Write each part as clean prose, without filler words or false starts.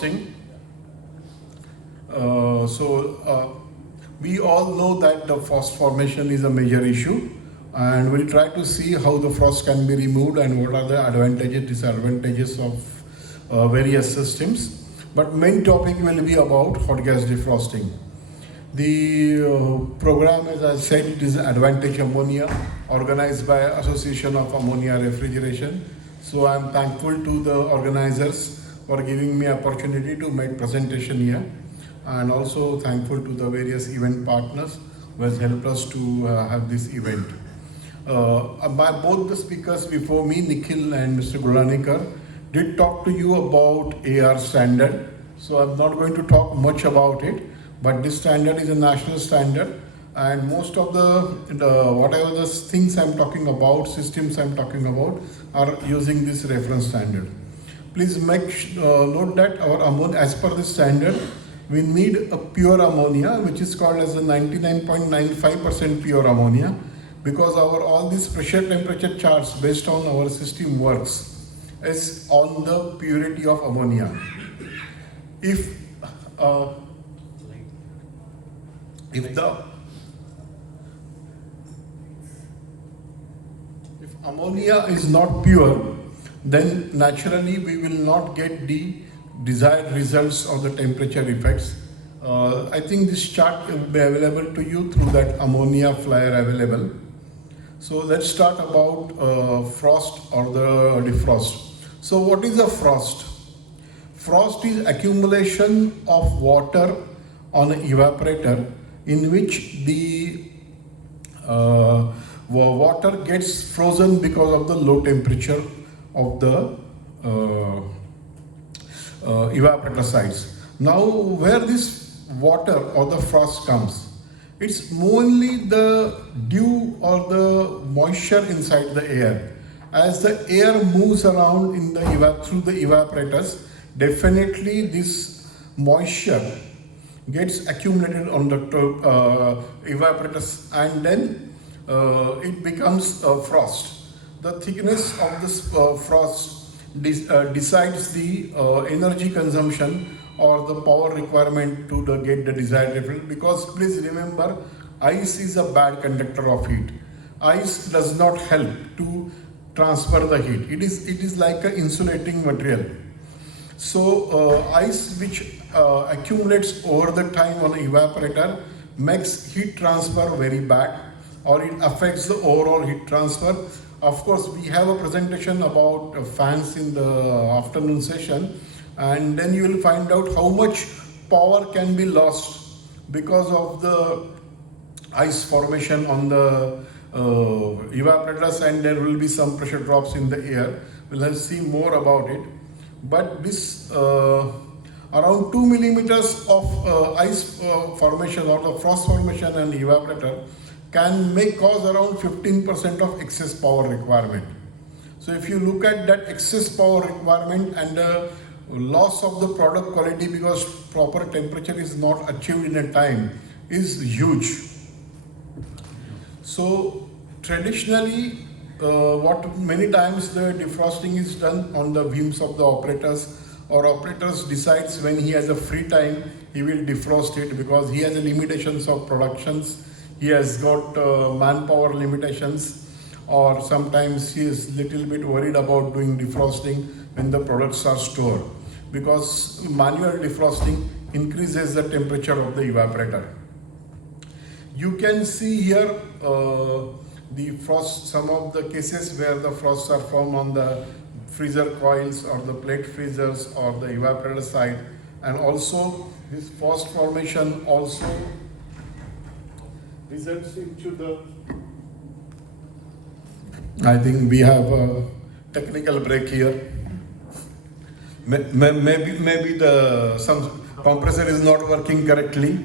Thing. We all know that the frost formation is a major issue, and we'll try to see how the frost can be removed and what are the advantages, disadvantages of various systems. But main topic will be about hot gas defrosting. The program, as I said, it is Advantage Ammonia, organized by Association of Ammonia Refrigeration. So I'm thankful to the organizers for giving me opportunity to make presentation here, and also thankful to the various event partners who has helped us to have this event. By both the speakers before me, Nikhil and Mr. Gulanikar, did talk to you about AR standard. So I'm not going to talk much about it, but this standard is a national standard, and most of the whatever the things I'm talking about, systems I'm talking about, are using this reference standard. Please make note that our ammonia, as per the standard, we need a pure ammonia, which is called as a 99.95% pure ammonia, because our all these pressure temperature charts based on our system works is on the purity of ammonia. If ammonia is not pure, then naturally we will not get the desired results of the temperature effects. I think this chart will be available to you through that ammonia flyer available. So let's start about frost or the defrost. So what is a frost? Frost is accumulation of water on an evaporator in which the water gets frozen because of the low temperature of the evaporator sides. Now, where this water or the frost comes, it's mainly the dew or the moisture inside the air. As the air moves around in the through the evaporators, definitely this moisture gets accumulated on the evaporators, and then it becomes frost. The thickness of this frost decides the energy consumption or the power requirement to get the desired result, because please remember, ice is a bad conductor of heat. Ice does not help to transfer the heat. It is like an insulating material. So ice which accumulates over the time on an evaporator makes heat transfer very bad, or it affects the overall heat transfer. Of course, we have a presentation about fans in the afternoon session, and then you will find out how much power can be lost because of the ice formation on the evaporators, and there will be some pressure drops in the air. We'll see more about it. But this around 2 millimeters of ice formation or the frost formation and evaporator can cause around 15% of excess power requirement. So if you look at that excess power requirement and the loss of the product quality because proper temperature is not achieved in a time is huge. So traditionally, what many times the defrosting is done on the whims of the operators, or operators decides when he has a free time he will defrost it because he has a limitations of productions. He has got manpower limitations, or sometimes he is little bit worried about doing defrosting when the products are stored, because manual defrosting increases the temperature of the evaporator. You can see here the frost, some of the cases where the frosts are formed on the freezer coils or the plate freezers or the evaporator side, and also this frost formation also results into the, I think we have a technical break here. Maybe some compressor is not working correctly.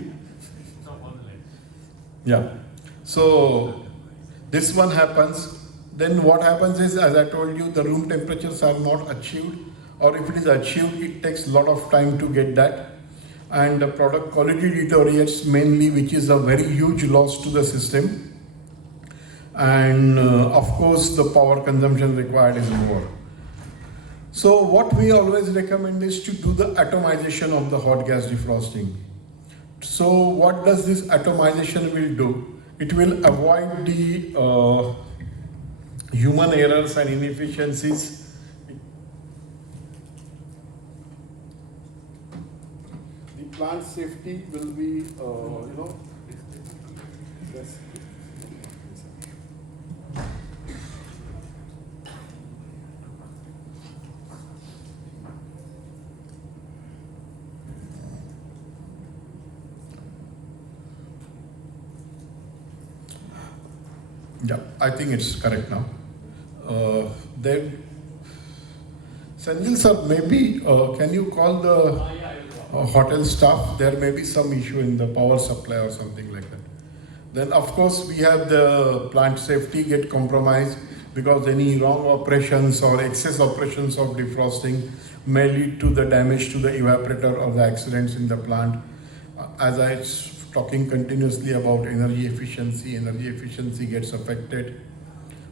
Yeah. So this one happens. Then what happens is, as I told you, the room temperatures are not achieved, or if it is achieved, it takes a lot of time to get that. And the product quality deteriorates mainly, which is a very huge loss to the system. And of course, the power consumption required is more. So what we always recommend is to do the atomization of the hot gas defrosting. So what does this atomization will do? It will avoid the human errors and inefficiencies. The plant safety will be, yes. Yeah, I think it's correct now. Then, Sanjil sir, maybe can you call the hotel staff? There may be some issue in the power supply or something like that. Then, of course, we have the plant safety get compromised because any wrong operations or excess operations of defrosting may lead to the damage to the evaporator or the accidents in the plant. As I talking continuously about energy efficiency gets affected,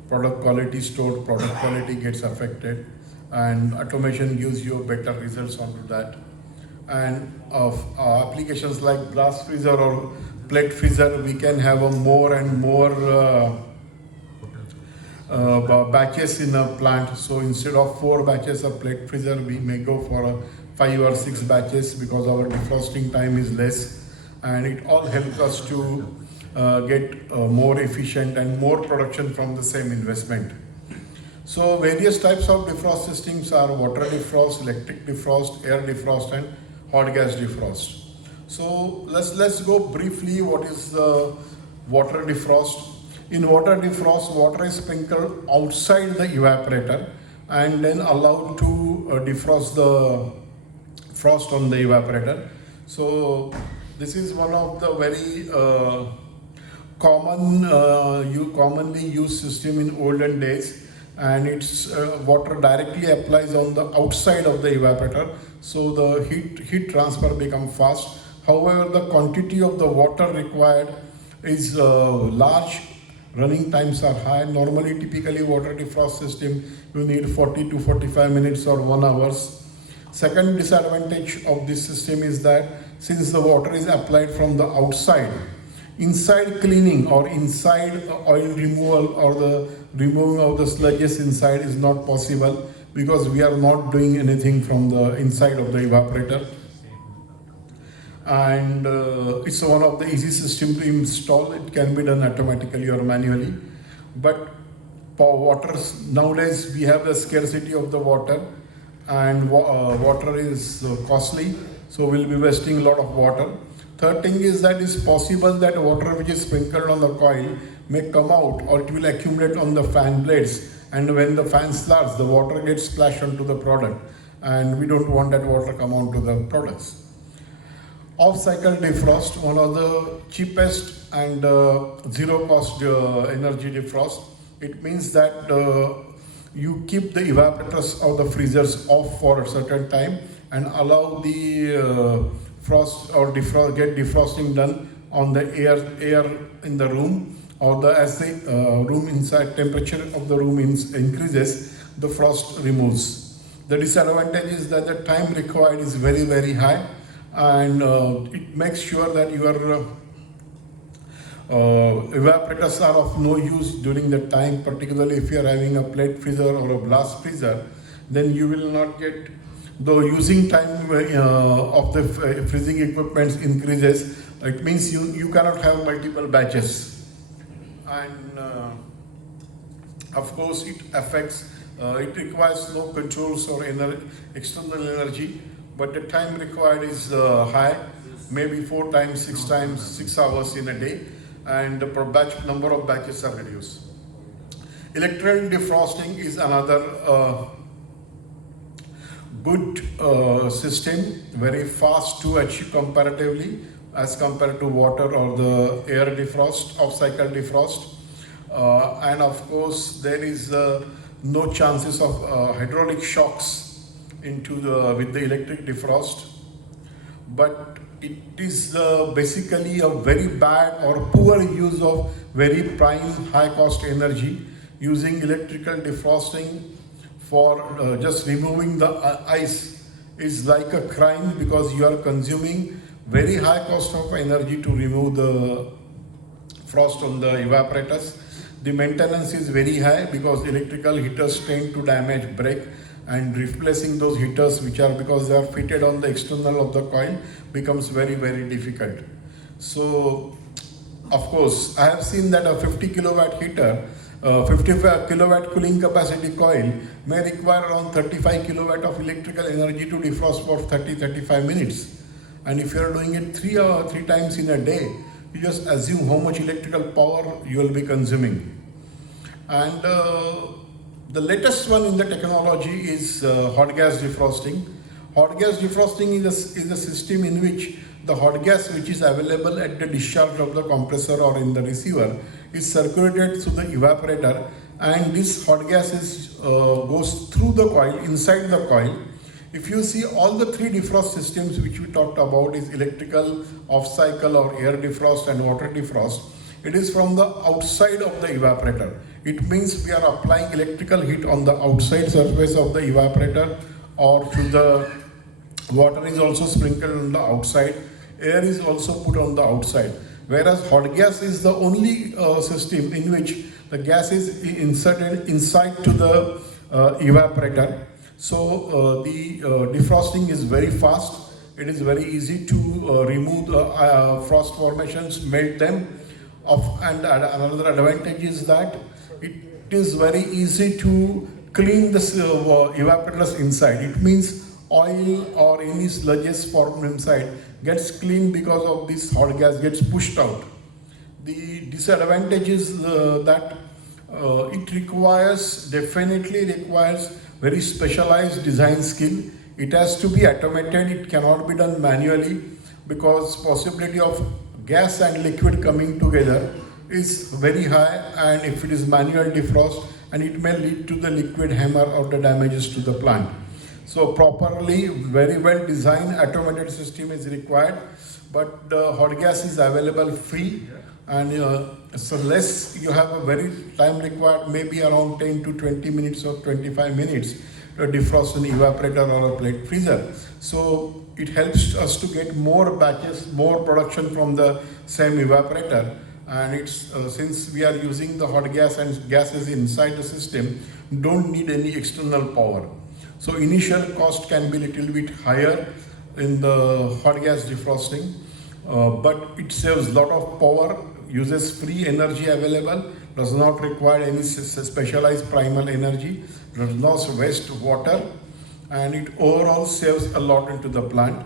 product quality stored, product quality gets affected, and automation gives you better results onto that. And of applications like blast freezer or plate freezer, we can have a more and more batches in a plant. So instead of 4 batches of plate freezer, we may go for 5 or 6 batches because our defrosting time is less. And it all helps us to get more efficient and more production from the same investment. So various types of defrost systems are water defrost, electric defrost, air defrost, and hot gas defrost. So let's go briefly what is the water defrost. In water defrost, water is sprinkled outside the evaporator and then allowed to defrost the frost on the evaporator. So this is one of the very commonly used system in olden days, and it's water directly applies on the outside of the evaporator, so the heat transfer becomes fast. However, the quantity of the water required is large. Running times are high. Normally, typically water defrost system you need 40 to 45 minutes or 1 hour. Second disadvantage of this system is that since the water is applied from the outside, inside cleaning or inside oil removal or the removing of the sludges inside is not possible because we are not doing anything from the inside of the evaporator. And it's one of the easy system to install. It can be done automatically or manually. But for water, nowadays we have a scarcity of the water, and water is costly, so we'll be wasting a lot of water. Third thing is that it's possible that water which is sprinkled on the coil may come out or it will accumulate on the fan blades, and when the fan starts, the water gets splashed onto the product, and we don't want that water come onto the products. Off-cycle defrost, one of the cheapest and zero-cost energy defrost. It means that you keep the evaporators or the freezers off for a certain time and allow the frost or get defrosting done on the air in the room, or as the room inside temperature of the room increases, the frost removes. The disadvantage is that the time required is very, very high, and it makes sure that your evaporators are of no use during the time, particularly if you are having a plate freezer or a blast freezer. Then you will not get, the using time of the freezing equipment increases. It means you cannot have multiple batches, and of course it affects, it requires no controls or external energy, but the time required is high, maybe 4 times, 6 hours in a day, and the number of batches are reduced. Electrical defrosting is another good system, very fast to achieve comparatively as compared to water or the air defrost, off-cycle defrost. And of course, there is no chances of hydraulic shocks with the electric defrost, but it is basically a very bad or poor use of very prime high cost energy. Using electrical defrosting for just removing the ice is like a crime, because you are consuming very high cost of energy to remove the frost on the evaporators. The maintenance is very high because electrical heaters tend to damage, break, and replacing those heaters, which are because they are fitted on the external of the coil, becomes very, very difficult. So of course, I have seen that a 50 kilowatt heater, 55 kilowatt cooling capacity coil may require around 35 kilowatt of electrical energy to defrost for 30-35 minutes. And if you are doing it three times in a day, you just assume how much electrical power you will be consuming. And the latest one in the technology is hot gas defrosting. Hot gas defrosting is a system in which the hot gas which is available at the discharge of the compressor or in the receiver is circulated through the evaporator, and this hot gas goes through the coil, inside the coil. If you see all the three defrost systems which we talked about, is electrical, off-cycle or air defrost and water defrost, it is from the outside of the evaporator. It means we are applying electrical heat on the outside surface of the evaporator, or to the water is also sprinkled on the outside, air is also put on the outside. Whereas hot gas is the only system in which the gas is inserted inside to the evaporator. So the defrosting is very fast. It is very easy to remove the frost formations, melt them. And another advantage is that it is very easy to clean the evaporators inside. It means oil or any sludges formed inside gets cleaned because of this hot gas gets pushed out. The disadvantage is that it definitely requires very specialized design skill. It has to be automated. It cannot be done manually, because possibility of gas and liquid coming together is very high, and if it is manual defrost, and it may lead to the liquid hammer or the damages to the plant. So properly, very well designed automated system is required, but the hot gas is available free, and so less you have a very time required, maybe around 10 to 20 minutes or 25 minutes to defrost an evaporator or a plate freezer. So it helps us to get more batches, more production from the same evaporator. And it's since we are using the hot gas and gas is inside the system, don't need any external power. So initial cost can be little bit higher in the hot gas defrosting, but it saves a lot of power, uses free energy available, does not require any specialized primal energy, does not waste water, and it overall saves a lot into the plant.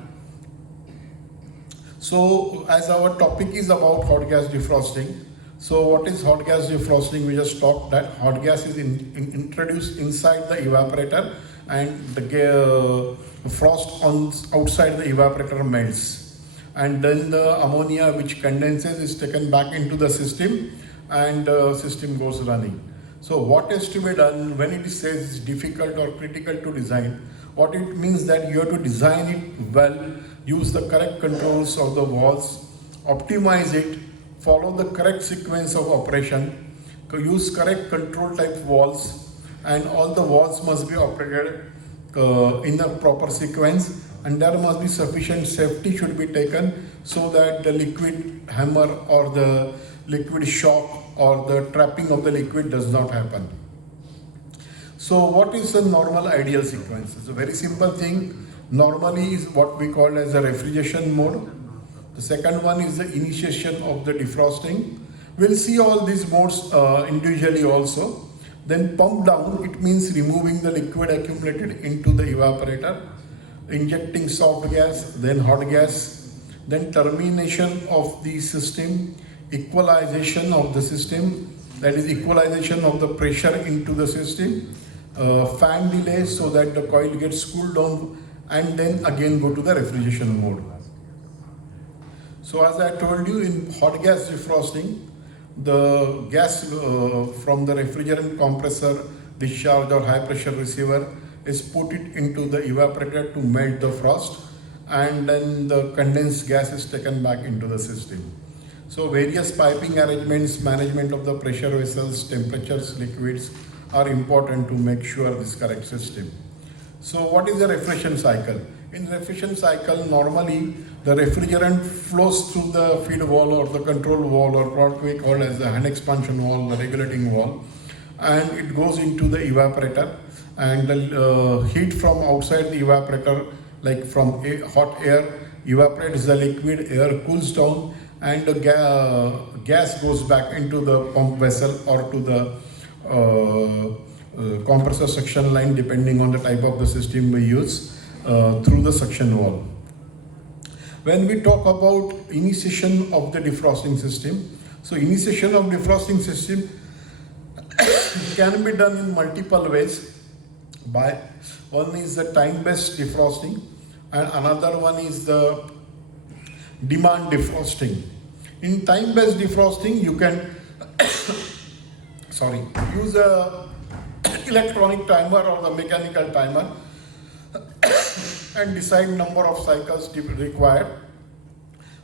So as our topic is about hot gas defrosting, so what is hot gas defrosting? We just talked that hot gas is introduced inside the evaporator, and the frost on outside the evaporator melts, and then the ammonia which condenses is taken back into the system, and the system goes running. So what has to be done when it says it's difficult or critical to design? What it means that you have to design it well, use the correct controls of the valves, optimize it, follow the correct sequence of operation, use correct control type valves, and all the valves must be operated in a proper sequence, and there must be sufficient safety should be taken so that the liquid hammer or the liquid shock or the trapping of the liquid does not happen. So what is the normal ideal sequence? It's a very simple thing. Normally is what we call as a refrigeration mode. The second one is the initiation of the defrosting. We'll see all these modes individually also. Then pump down, it means removing the liquid accumulated into the evaporator, injecting soft gas, then hot gas, then termination of the system, equalization of the system, that is equalization of the pressure into the system, fan delay so that the coil gets cooled down, and then again go to the refrigeration mode. So as I told you, in hot gas defrosting, the gas from the refrigerant compressor, discharge or high pressure receiver is put it into the evaporator to melt the frost, and then the condensed gas is taken back into the system. So various piping arrangements, management of the pressure vessels, temperatures, liquids, are important to make sure this correct system. So what is the refrigeration cycle? In refrigeration cycle, normally the refrigerant flows through the feed wall or the control wall, or what we call as the hand expansion wall, the regulating wall, and it goes into the evaporator, and the heat from outside the evaporator, like from hot air, evaporates the liquid, air cools down, and the gas goes back into the pump vessel or to the compressor suction line, depending on the type of the system we use, through the suction wall. When we talk about initiation of the defrosting system, so initiation of defrosting system can be done in multiple ways. One is the time-based defrosting, and another one is the demand defrosting. In time-based defrosting, you can use a electronic timer or the mechanical timer and decide number of cycles required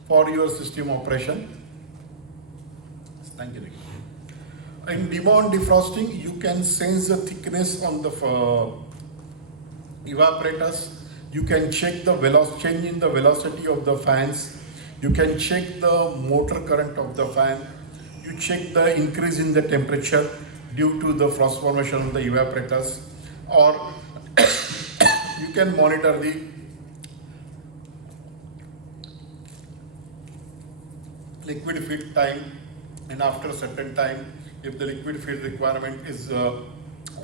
for your system operation. Thank you. In demand defrosting, you can sense the thickness on the evaporators. You can check the change in the velocity of the fans. You can check the motor current of the fan. You check the increase in the temperature due to the frost formation of the evaporators, or you can monitor the liquid feed time, and after a certain time, if the liquid feed requirement is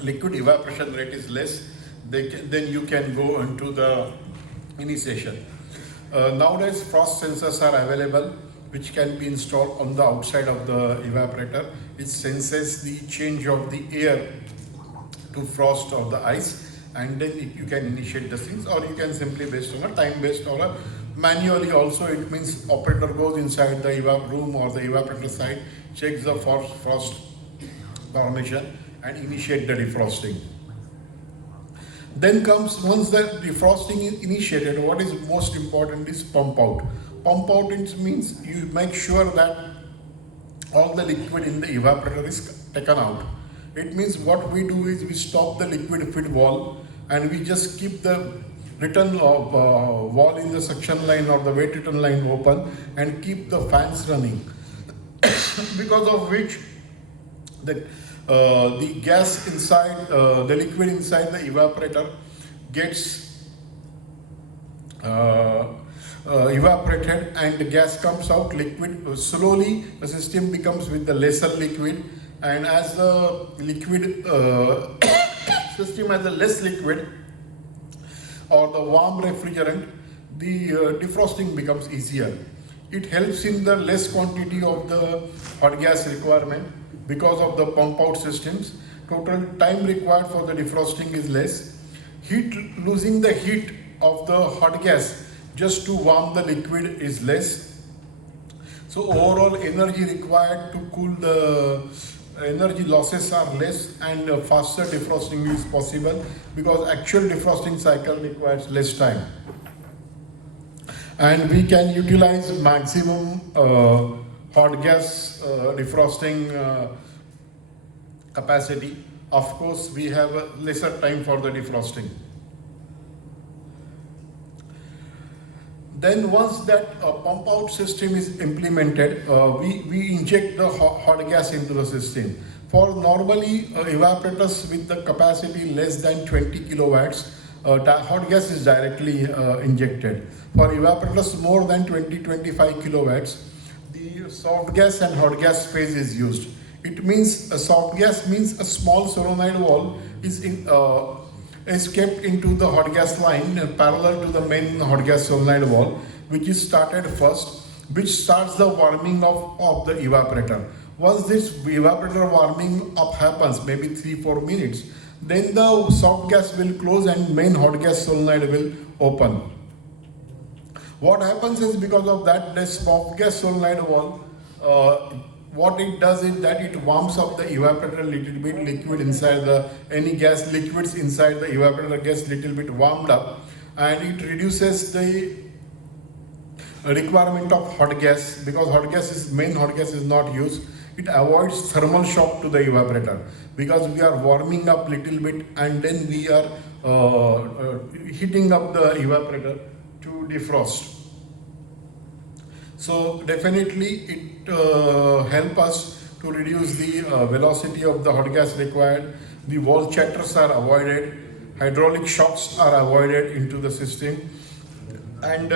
liquid evaporation rate is less, then you can go into the initiation. Nowadays, frost sensors are available, which can be installed on the outside of the evaporator. It senses the change of the air to frost or the ice, and then you can initiate the things, or you can simply based on a time-based or a manually also. It means operator goes inside the room or the evaporator side, checks the frost formation and initiate the defrosting. Then comes, once the defrosting is initiated, what is most important is pump out. Pump out means you make sure that all the liquid in the evaporator is taken out. It means what we do is we stop the liquid feed valve and we just keep the return of valve in the suction line or the wet return line open and keep the fans running, because of which the gas inside, the liquid inside the evaporator gets evaporated and the gas comes out liquid. Slowly the system becomes with the lesser liquid, and as the liquid system has a less liquid or the warm refrigerant, the defrosting becomes easier. It helps in the less quantity of the hot gas requirement because of the pump out systems. Total time required for the defrosting is less. Losing the heat of the hot gas just to warm the liquid is less. So overall energy required to cool the energy losses are less, and faster defrosting is possible because actual defrosting cycle requires less time. And we can utilize maximum hot gas defrosting capacity. Of course, we have a lesser time for the defrosting. Then once that pump out system is implemented, we inject the hot gas into the system. For normally evaporators with the capacity less than 20 kilowatts, hot gas is directly injected. For evaporators more than 20-25 kilowatts, the soft gas and hot gas phase is used. It means a soft gas means a small solenoid valve is kept into the hot gas line parallel to the main hot gas solenoid valve, which is started first, which starts the warming of the evaporator. Once this evaporator warming up happens, maybe 3-4 minutes, then the soft gas will close and main hot gas solenoid will open. What happens is, because of that, the soft gas solenoid valve, what it does is that it warms up the evaporator a little bit, liquid inside any gas liquids inside the evaporator gets little bit warmed up, and it reduces the requirement of hot gas, because main hot gas is not used. it avoids thermal shock to the evaporator, because we are warming up little bit and then we are heating up the evaporator to defrost. So definitely it help us to reduce the velocity of the hot gas required. The wall chatters are avoided, hydraulic shocks are avoided into the system, and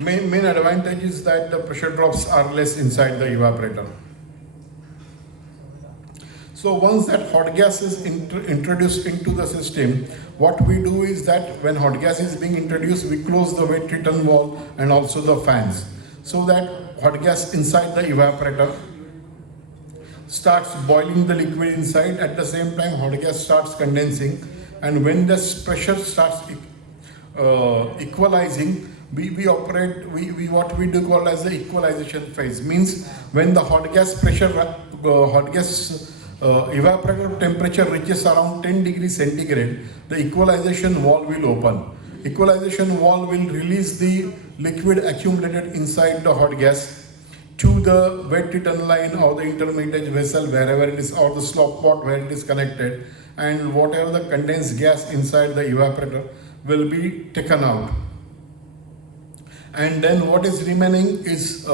main advantage is that the pressure drops are less inside the evaporator. So once that hot gas is introduced into the system, what we do is that when hot gas is being introduced, we close the wet return valve and also the fans, so that hot gas inside the evaporator starts boiling the liquid inside. At the same time, hot gas starts condensing, and when this pressure starts equalizing, we operate what we do call as the equalization phase. Means when the hot gas pressure evaporator temperature reaches around 10 degrees centigrade, the equalization valve will open. Equalization valve will release the liquid accumulated inside the hot gas to the wet return line or the intermediate vessel, wherever it is, or the slop pot where it is connected, and whatever the condensed gas inside the evaporator will be taken out. And then what is remaining is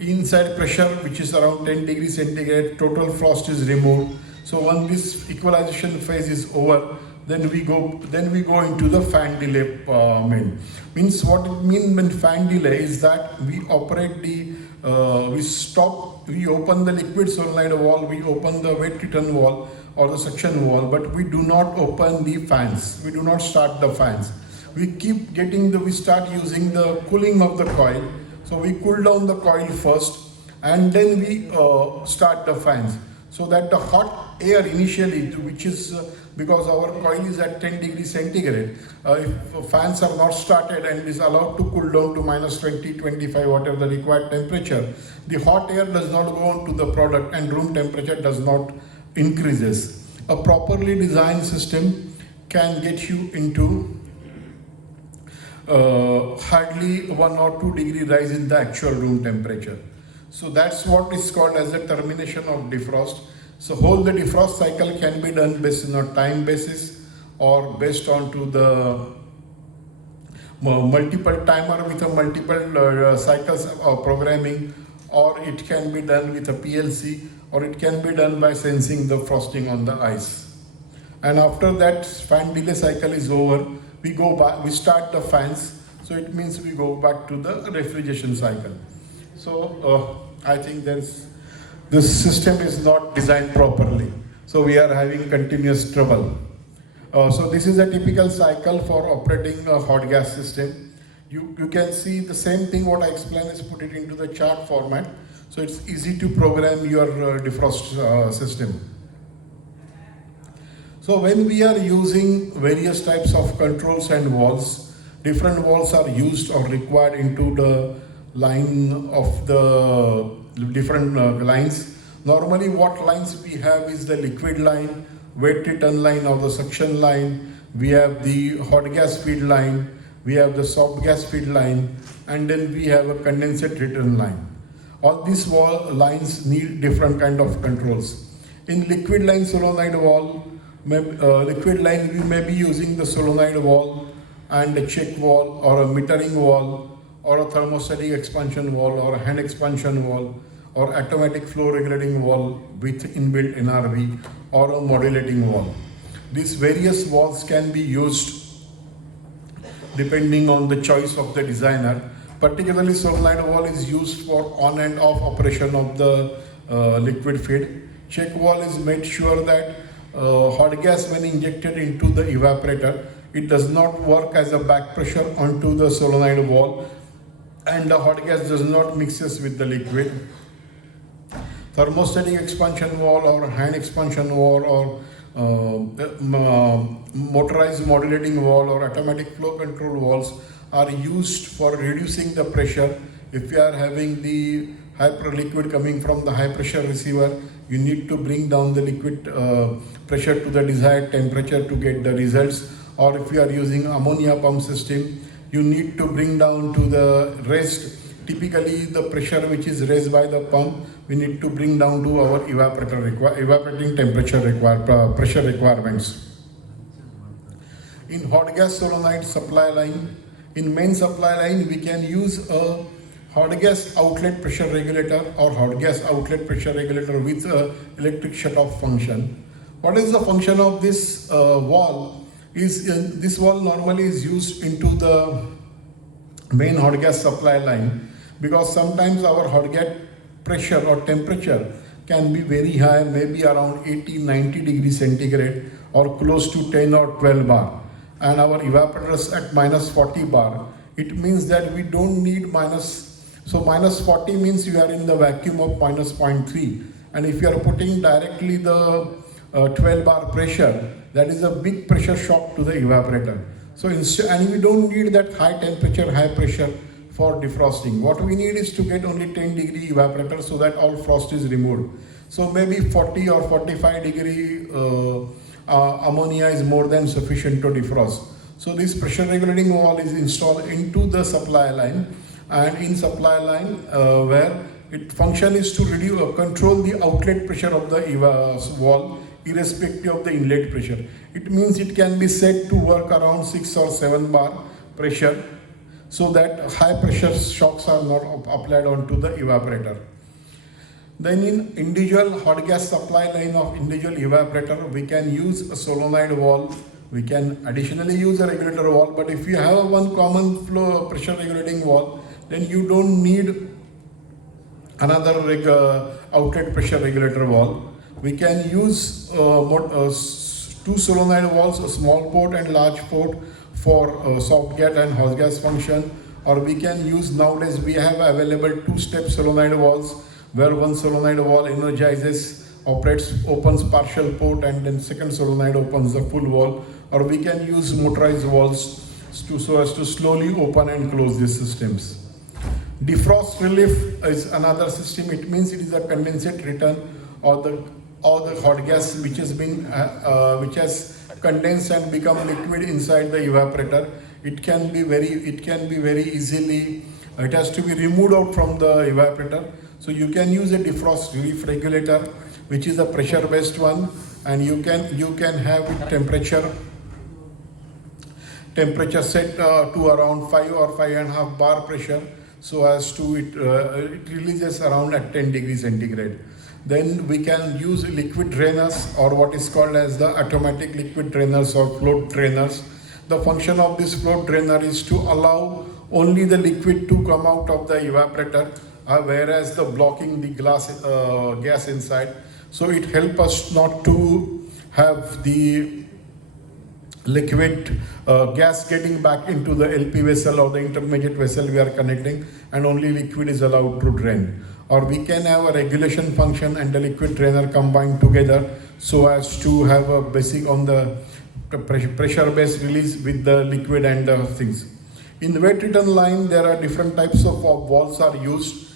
inside pressure, which is around 10 degrees centigrade. Total frost is removed. So when this equalization phase is over, then we go into the fan delay means what it means when fan delay is that we operate the we open the liquid solenoid valve, we open the wet return valve or the suction valve, but we do not open the fans. We do not start the fans. We keep we start using the cooling of the coil. So we cool down the coil first and then we start the fans, so that the hot air initially, which is because our coil is at 10 degrees centigrade, if fans are not started and is allowed to cool down to minus 20, 25, whatever the required temperature, the hot air does not go on to the product and room temperature does not increases. A properly designed system can get you into hardly 1 or 2 degree rise in the actual room temperature. So that's what is called as the termination of defrost. So whole the defrost cycle can be done based on a time basis or based on to the multiple timer with a multiple cycles of programming, or it can be done with a PLC, or it can be done by sensing the frosting on the ice. And after that fan delay cycle is over, we go back, we start the fans, so it means we go back to the refrigeration cycle. So I think this system is not designed properly, so we are having continuous trouble. So this is a typical cycle for operating a hot gas system. You can see the same thing what I explained is put it into the chart format, so it's easy to program your defrost system. So when we are using various types of controls and valves, different valves are used or required into the line of the different lines. Normally what lines we have is the liquid line, wet return line or the suction line, we have the hot gas feed line, we have the soft gas feed line, and then we have a condensate return line. All these lines need different kind of controls. In liquid line solenoid valve, liquid line we may be using the solenoid valve and a check valve or a metering valve or a thermostatic expansion valve or a hand expansion valve or automatic flow regulating valve with inbuilt NRV or a modulating valve. These various valves can be used depending on the choice of the designer. Particularly solenoid valve is used for on and off operation of the liquid feed. Check valve is made sure that hot gas when injected into the evaporator, it does not work as a back pressure onto the solenoid valve and the hot gas does not mixes with the liquid. Thermostatic expansion valve or hand expansion valve or motorized modulating valve or automatic flow control valves are used for reducing the pressure. If you are having the liquid coming from the high pressure receiver, you need to bring down the liquid pressure to the desired temperature to get the results. Or if you are using ammonia pump system, you need to bring down to the rest. Typically, the pressure which is raised by the pump, we need to bring down to our evaporating temperature pressure requirements. In hot gas solenoid supply line, in main supply line, we can use a hot gas outlet pressure regulator or hot gas outlet pressure regulator with a electric shut-off function. What is the function of this valve? This valve normally is used into the main hot gas supply line, because sometimes our hot gas pressure or temperature can be very high, maybe around 80-90 degrees centigrade or close to 10 or 12 bar, and our evaporators at minus 40 bar. It means that we don't need minus 40 means you are in the vacuum of minus 0.3, and if you are putting directly the 12 bar pressure, that is a big pressure shock to the evaporator. So and we don't need that high temperature, high pressure for defrosting. What we need is to get only 10 degree evaporator so that all frost is removed. So maybe 40 or 45 degree ammonia is more than sufficient to defrost. So this pressure regulating valve is installed into the supply line, and in supply line where its function is to control the outlet pressure of the valve irrespective of the inlet pressure. It means it can be set to work around 6 or 7 bar pressure, so that high pressure shocks are not applied onto the evaporator. Then in individual hot gas supply line of individual evaporator, we can use a solenoid valve. We can additionally use a regulator valve, but if you have one common flow pressure regulating valve, then you don't need another outlet pressure regulator valve. We can use two solenoid valves, a small port and large port, for soft gas and hot gas function, or we can use, nowadays we have available two-step solenoid valves where one solenoid valve energizes, opens partial port, and then second solenoid opens the full valve, or we can use motorized valves so as to slowly open and close these systems. Defrost relief is another system. It means it is a condensate return, or the hot gas which has condensed and become liquid inside the evaporator. It can be very easily, it has to be removed out from the evaporator. So you can use a defrost relief regulator, which is a pressure based one, and you can have temperature set to around 5 or 5.5 bar pressure, so as to it releases around at 10 degrees centigrade. Then we can use liquid drainers, or what is called as the automatic liquid drainers or float drainers. The function of this float drainer is to allow only the liquid to come out of the evaporator, whereas the blocking the gas inside. So it helps us not to have the liquid gas getting back into the LP vessel or the intermediate vessel we are connecting, and only liquid is allowed to drain. Or we can have a regulation function and the liquid drainer combined together, so as to have a basic on the pressure based release with the liquid and the things. In wet return line, there are different types of valves are used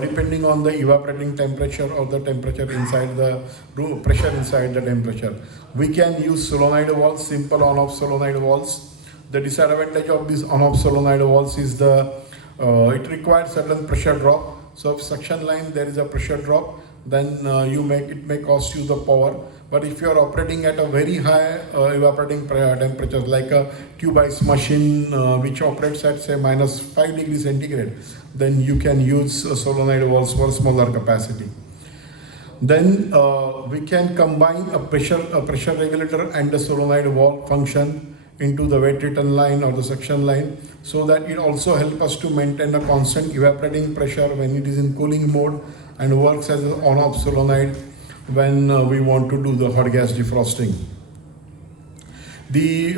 depending on the evaporating temperature or the temperature inside the room, pressure inside the temperature. We can use solenoid valves, simple on-off solenoid valves. The disadvantage of these on-off solenoid valves is it requires certain pressure drop. So if suction line there is a pressure drop, then it may cost you the power. But if you are operating at a very high evaporating temperature, like a tube ice machine which operates at say minus 5 degrees centigrade, then you can use solenoid valves for smaller capacity. Then we can combine a pressure regulator and the solenoid valve function into the wet return line or the suction line, so that it also helps us to maintain a constant evaporating pressure when it is in cooling mode, and works as an on-off solenoid when we want to do the hot gas defrosting. The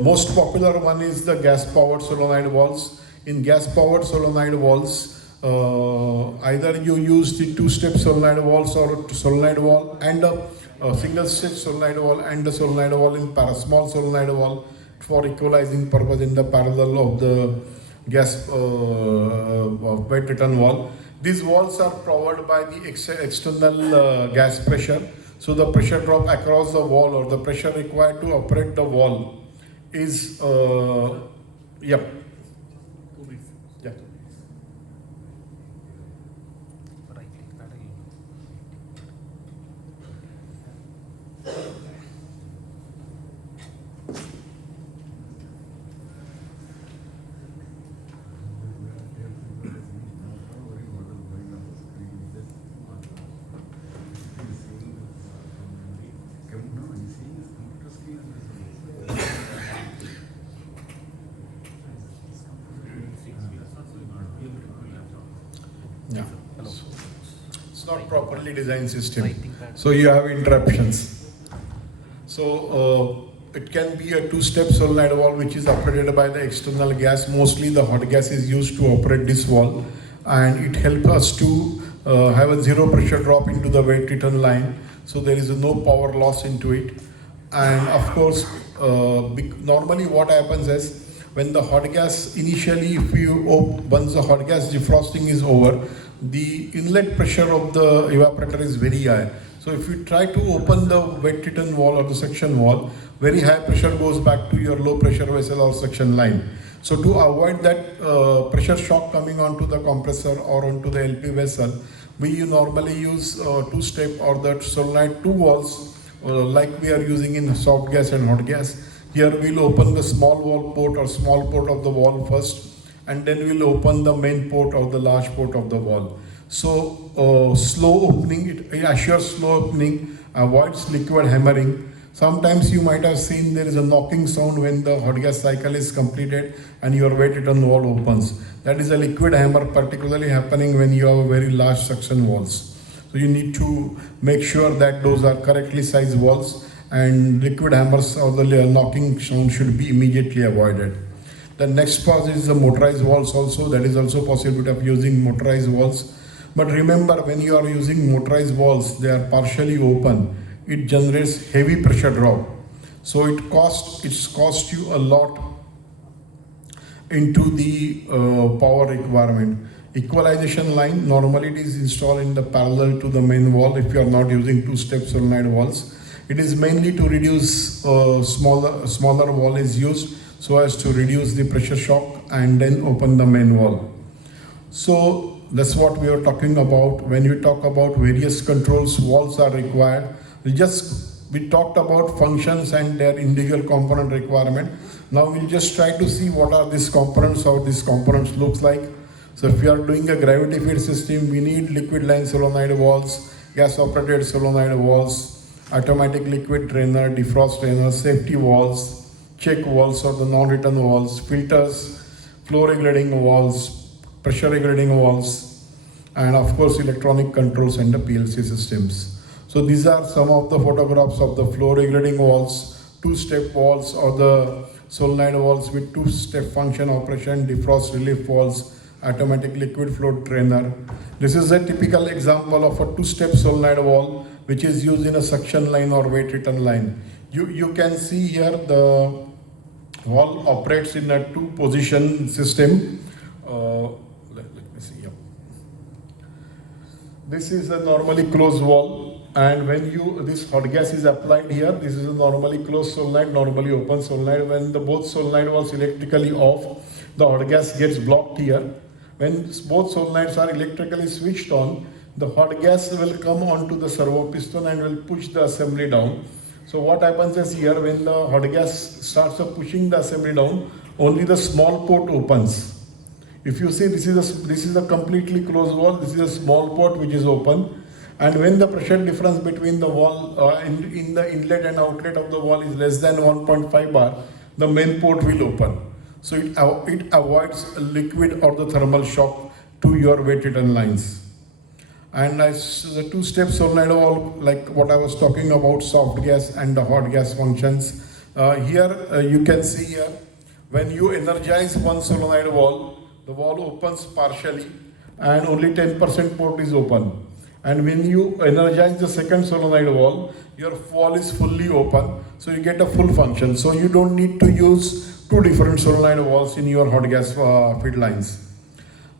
most popular one is the gas-powered solenoid valves. In gas-powered solenoid valves, either you use the two-step solenoid valves or solenoid valve and a single-step solenoid valve and a solenoid valve in small solenoid valve for equalizing purpose in the parallel of the gas wet return valve. These valves are powered by the external gas pressure. So the pressure drop across the wall, or the pressure required to operate the valve, is it's not properly designed system. So you have interruptions. So it can be a two-step solenoid valve which is operated by the external gas. Mostly the hot gas is used to operate this valve, and it helps us to have a zero pressure drop into the wet return line. So there is no power loss into it. And of course, normally what happens is, when the hot gas initially, once the hot gas defrosting is over, the inlet pressure of the evaporator is very high. So if you try to open the wet return wall or the suction wall, very high pressure goes back to your low pressure vessel or suction line. So to avoid that pressure shock coming onto the compressor or onto the LP vessel, we normally use two-step or the solenoid two valves like we are using in soft gas and hot gas. Here we'll open the small valve port or small port of the valve first, and then we'll open the main port or the large port of the valve. So slow opening, it assures slow opening, avoids liquid hammering. Sometimes you might have seen there is a knocking sound when the hot gas cycle is completed and your wet return valve opens. That is a liquid hammer, particularly happening when you have very large suction valves. So you need to make sure that those are correctly sized valves, and liquid hammers or the knocking sound should be immediately avoided. The next part is the motorized valves also. That is also possibility of using motorized valves. But remember, when you are using motorized valves, they are partially open. It generates heavy pressure drop. So it cost you a lot into the power requirement. Equalization line, normally it is installed in the parallel to the main valve if you are not using two-step solenoid valves. It is mainly to reduce smaller valve is used so as to reduce the pressure shock and then open the main valve. So that's what we are talking about. When we talk about various controls, valves are required. We talked about functions and their individual component requirement. Now we'll just try to see what are these components, how these components looks like. So if we are doing a gravity feed system, we need liquid line solenoid valves, gas operated solenoid valves, automatic liquid drainer, defrost drainer, safety valves, check valves or the non-return valves, filters, flow regulating valves, pressure regulating valves, and of course electronic controls and the PLC systems. So these are some of the photographs of the flow regulating valves, two-step valves or the solenoid valves with two-step function operation, defrost relief valves, automatic liquid flow drainer. This is a typical example of a two-step solenoid valve which is used in a suction line or wet return line. You can see here the valve operates in a two-position system. Let me see here. This is a normally closed valve, and when this hot gas is applied here, this is a normally closed solenoid, normally open solenoid. When the both solenoid valves electrically off, the hot gas gets blocked here. When both solenoids are electrically switched on, the hot gas will come onto the servo piston and will push the assembly down. So what happens is here, when the hot gas starts pushing the assembly down, only the small port opens. If you see, this is a completely closed valve. This is a small port which is open, and when the pressure difference between the valve in the inlet and outlet of the valve is less than 1.5 bar, the main port will open. So it avoids liquid or the thermal shock to your wet return lines. And as the two-step solenoid valve, like what I was talking about, soft gas and the hot gas functions. Here you can see here, when you energize one solenoid valve, the valve opens partially and only 10% port is open. And when you energize the second solenoid valve, your valve is fully open, so you get a full function. So you don't need to use two different solenoid valves in your hot gas feed lines.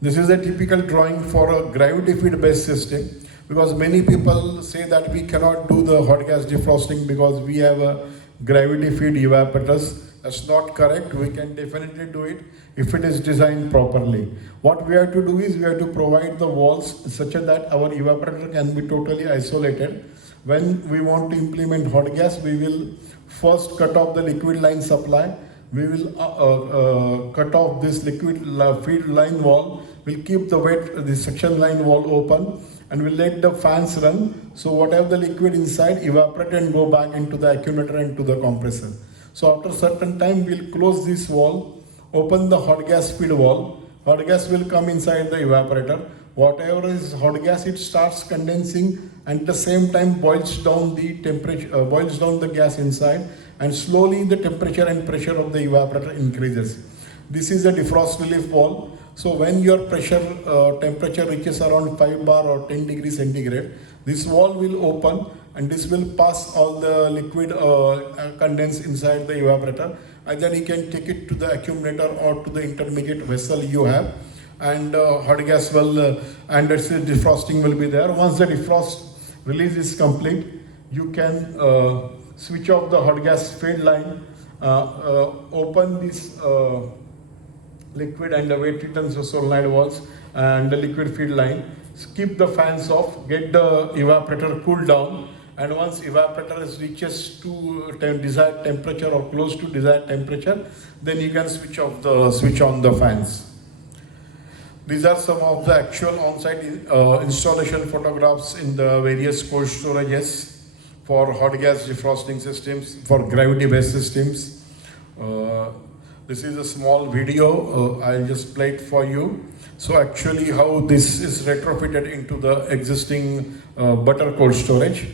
This is a typical drawing for a gravity feed based system, because many people say that we cannot do the hot gas defrosting because we have a gravity feed evaporators. That's not correct. We can definitely do it if it is designed properly. What we have to do is we have to provide the walls such that our evaporator can be totally isolated. When we want to implement hot gas, we will first cut off the liquid line supply. We will cut off this liquid feed line wall. We'll keep the suction line wall open, and we'll let the fans run. So whatever the liquid inside evaporate and go back into the accumulator and to the compressor. So after a certain time, we'll close this wall, open the hot gas feed wall. Hot gas will come inside the evaporator, Whatever is hot gas, it starts condensing and at the same time boils down the temperature, boils down the gas inside, and slowly the temperature and pressure of the evaporator increases. This is a defrost relief valve. So when your temperature reaches around 5 bar or 10 degrees centigrade, this valve will open and this will pass all the liquid condensed inside the evaporator. Either you can take it to the accumulator or to the intermediate vessel you have, and hot gas will and its defrosting will be there. Once the defrost release is complete, you can switch off the hot gas feed line, open this liquid and the weight returns solenoid valves and the liquid feed line, keep the fans off, get the evaporator cooled down, and once evaporator reaches to desired temperature or close to desired temperature, then you can switch on the fans. These are some of the actual on-site installation photographs in the various cold storages for hot gas defrosting systems, for gravity-based systems. This is a small video, I'll just play it for you. So actually how this is retrofitted into the existing butter cold storage.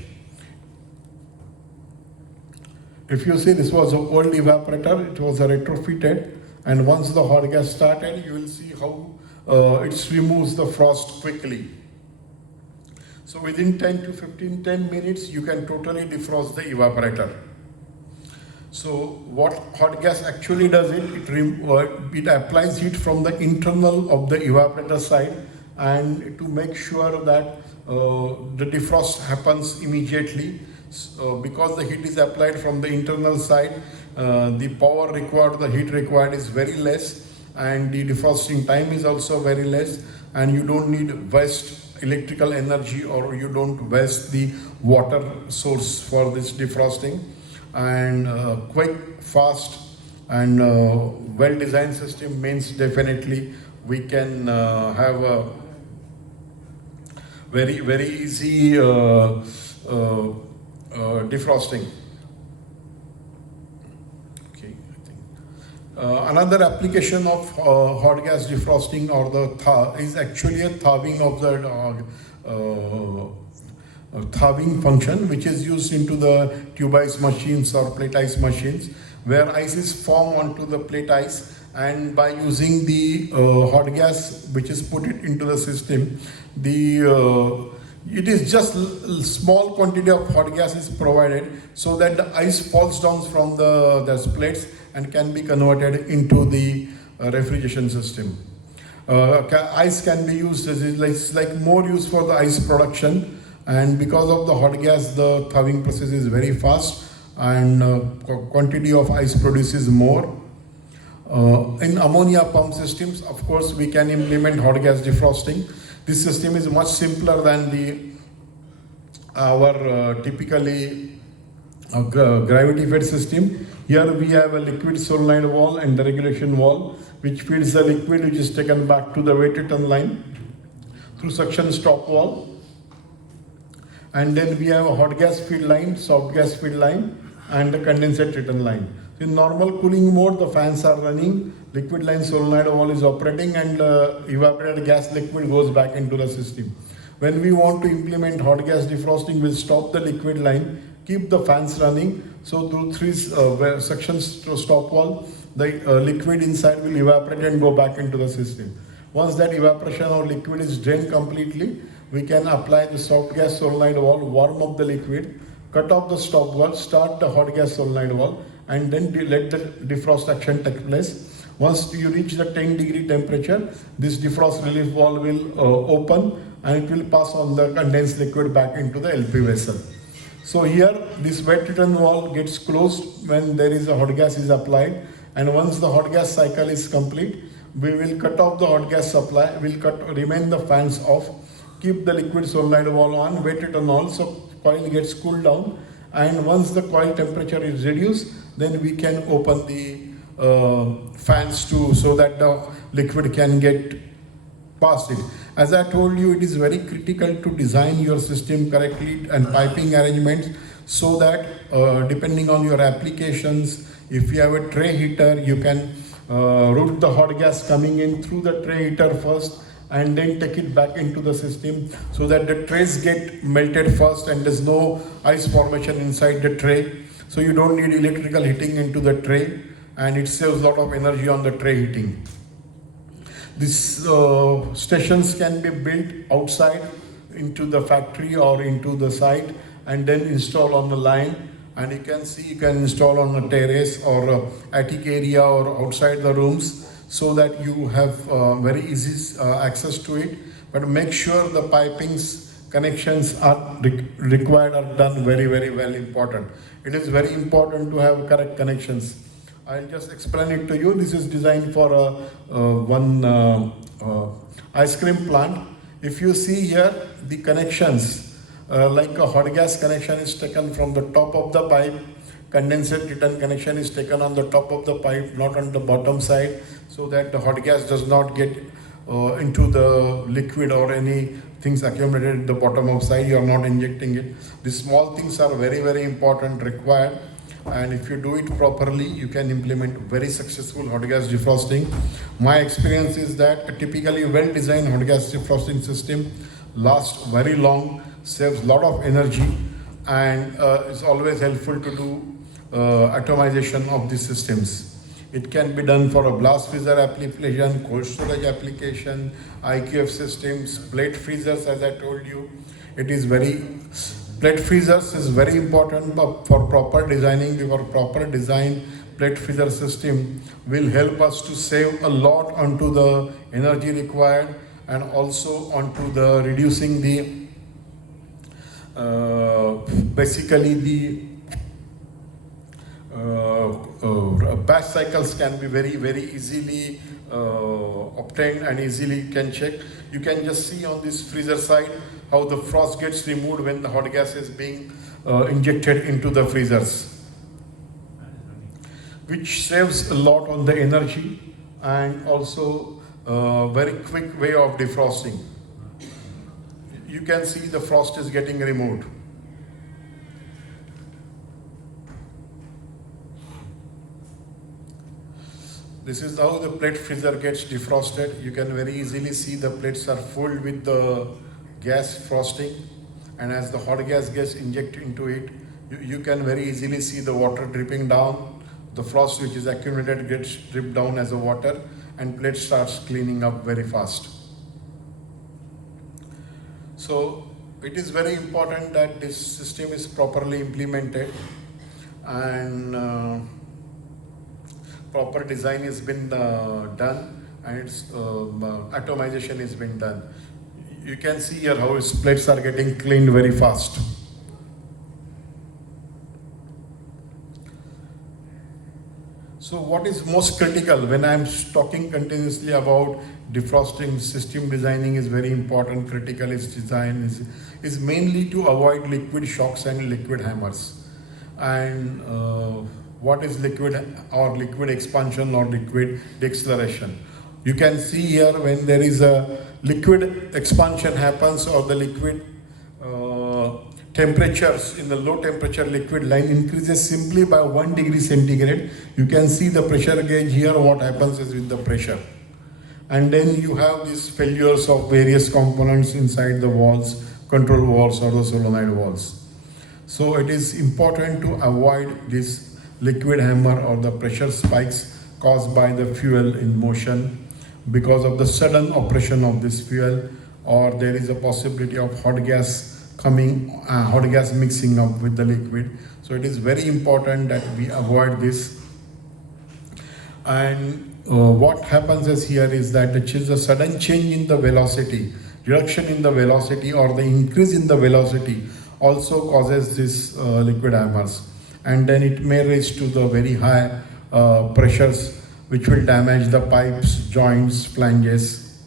If you see, this was an old evaporator, it was retrofitted, and once the hot gas started, you will see how it removes the frost quickly. So within 10 minutes, you can totally defrost the evaporator. So what hot gas actually does, it applies heat from the internal of the evaporator side, and to make sure that the defrost happens immediately. Because the heat is applied from the internal side, the power required, the heat required is very less, and the defrosting time is also very less, and you don't need waste electrical energy, or you don't waste the water source for this defrosting. And quick, fast, and well-designed system means definitely we can have a very easy defrosting. Okay, I think another application of hot gas defrosting or the is actually a thawing of the thawing function, which is used into the tube ice machines or plate ice machines, where ice is formed onto the plate ice, and by using the hot gas which is put it into the system, it is just small quantity of hot gas is provided so that the ice falls down from the plates and can be converted into the refrigeration system. Ice can be used as like more use for the ice production, and because of the hot gas, the thawing process is very fast, and quantity of ice produces more. In ammonia pump systems, of course, we can implement hot gas defrosting. This system is much simpler than our typically gravity-fed system. Here we have a liquid solenoid valve and the regulation valve, which feeds the liquid, which is taken back to the weight return line through suction stop valve. And then we have a hot gas feed line, soft gas feed line, and the condensate return line. In normal cooling mode, the fans are running, liquid line solenoid valve is operating, and evaporated gas liquid goes back into the system. When we want to implement hot gas defrosting, we'll stop the liquid line, keep the fans running. So through three sections to stop valve, the liquid inside will evaporate and go back into the system. Once that evaporation or liquid is drained completely, we can apply the soft gas solenoid valve, warm up the liquid, cut off the stop valve, start the hot gas solenoid valve, and then let the defrost action take place. Once you reach the 10-degree temperature, this defrost relief valve will open, and it will pass on the condensed liquid back into the LP vessel. So here, this wet return valve gets closed when there is a hot gas is applied, and once the hot gas cycle is complete, we will cut off the hot gas supply, remain the fans off, keep the liquid solenoid valve on, wet return on, so coil gets cooled down, and once the coil temperature is reduced, then we can open the fans too, so that the liquid can get past it. As I told you, it is very critical to design your system correctly and piping arrangements, so that depending on your applications, if you have a tray heater, you can route the hot gas coming in through the tray heater first, and then take it back into the system so that the trays get melted first and there's no ice formation inside the tray. So you don't need electrical heating into the tray, and it saves a lot of energy on the tray heating. These stations can be built outside into the factory or into the site and then install on the line. And you can see you can install on a terrace or attic area or outside the rooms, so that you have very easy access to it. But make sure the pipings connections are required are done very well important. It is very important to have correct connections. I'll just explain it to you. This is designed for one ice cream plant. If you see here, the connections, like a hot gas connection is taken from the top of the pipe, condensate return connection is taken on the top of the pipe, not on the bottom side, so that the hot gas does not get into the liquid or any things accumulated at the bottom of side. You are not injecting it. These small things are very important, required. And if you do it properly, you can implement very successful hot gas defrosting. My experience is that a typically well-designed hot gas defrosting system lasts very long, saves a lot of energy, and it's always helpful to do atomization of these systems. It can be done for a blast freezer application, cold storage application, IQF systems, plate freezers, as I told you. Plate freezers is very important for proper designing. Because proper design plate freezer system will help us to save a lot onto the energy required, and also onto the reducing the basically the batch cycles can be very easily obtained and easily can check. You can just see on this freezer side how the frost gets removed when the hot gas is being injected into the freezers, which saves a lot on the energy, and also very quick way of defrosting. You can see the frost is getting removed. This is how the plate freezer gets defrosted. You can very easily see the plates are filled with the gas frosting, and as the hot gas gets injected into it, you can very easily see the water dripping down. The frost which is accumulated gets dripped down as a water, and plate starts cleaning up very fast. So it is very important that this system is properly implemented, and proper design has been done, and its atomization has been done. You can see here how its plates are getting cleaned very fast. So what is most critical when I am talking continuously about defrosting system designing is very important. Critical is design is mainly to avoid liquid shocks and liquid hammers. And what is liquid or liquid expansion or liquid deceleration? You can see here when there is a liquid expansion happens, or the liquid temperatures in the low temperature liquid line increases simply by 1 degree centigrade. You can see the pressure gauge here. What happens is with the pressure, and then you have these failures of various components inside the valves, control valves or the solenoid valves. So it is important to avoid this liquid hammer or the pressure spikes caused by the fuel in motion because of the sudden operation of this fuel, or there is a possibility of hot gas mixing up with the liquid. So it is very important that we avoid this. And what happens is here is that a sudden change in the velocity, reduction in the velocity or the increase in the velocity also causes this liquid hammers, and then it may reach to the very high pressures which will damage the pipes, joints, flanges.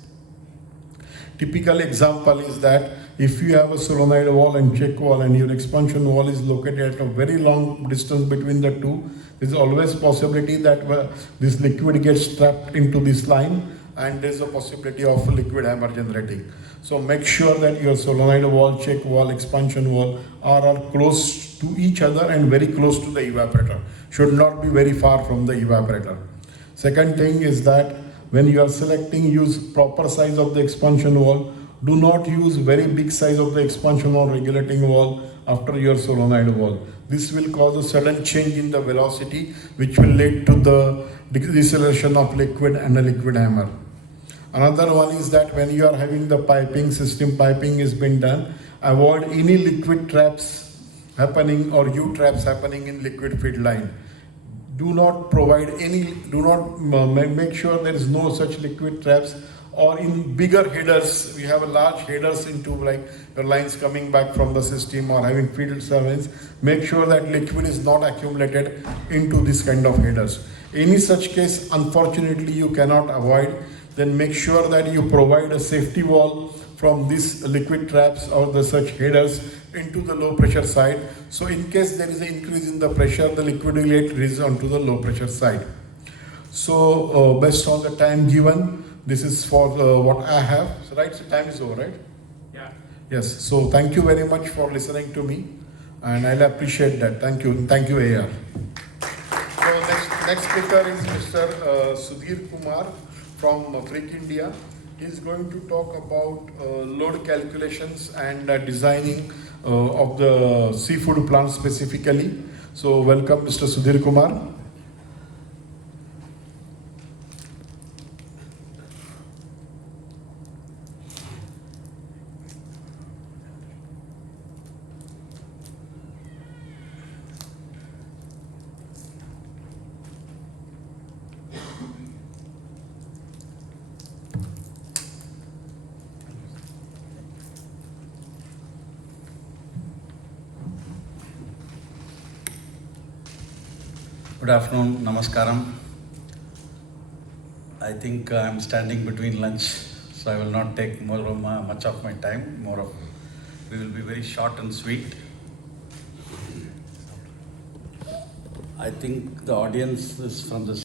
Typical example is that if you have a solenoid valve and check valve and your expansion valve is located at a very long distance between the two, there is always possibility that this liquid gets trapped into this line, and there is a possibility of liquid hammer generating. So make sure that your solenoid valve, check valve, expansion valve are close to each other and very close to the evaporator. Should not be very far from the evaporator. Second thing is that When you are selecting, use proper size of the expansion valve. Do not use very big size of the expansion or regulating valve after your solenoid valve. This will cause a sudden change in the velocity, which will lead to the deceleration of liquid and a liquid hammer. Another one is that when you are having the piping system, piping is been done, avoid any liquid traps happening or U-traps happening in liquid feed line. Do not provide any, do not make sure there is no such liquid traps, or in bigger headers, we have a large headers into like your lines coming back from the system or having field servants, make sure that liquid is not accumulated into this kind of headers. Any such case, unfortunately, you cannot avoid, then make sure that you provide a safety wall from these liquid traps or the such headers into the low pressure side. So in case there is an increase in the pressure, the liquid will get released onto the low pressure side. So based on the time given, this is for what I have. So, right, so time is over, right? Yeah. Yes, so thank you very much for listening to me, and I'll appreciate that. Thank you, AR. So next speaker is Mr. Sudhir Kumar from Freak India. He's going to talk about load calculations and designing of the seafood plant specifically. So welcome, Mr. Sudhir Kumar. Good afternoon, namaskaram. I think I'm standing between lunch, so I will not take much of my time. We will be very short and sweet. I think the audience is from the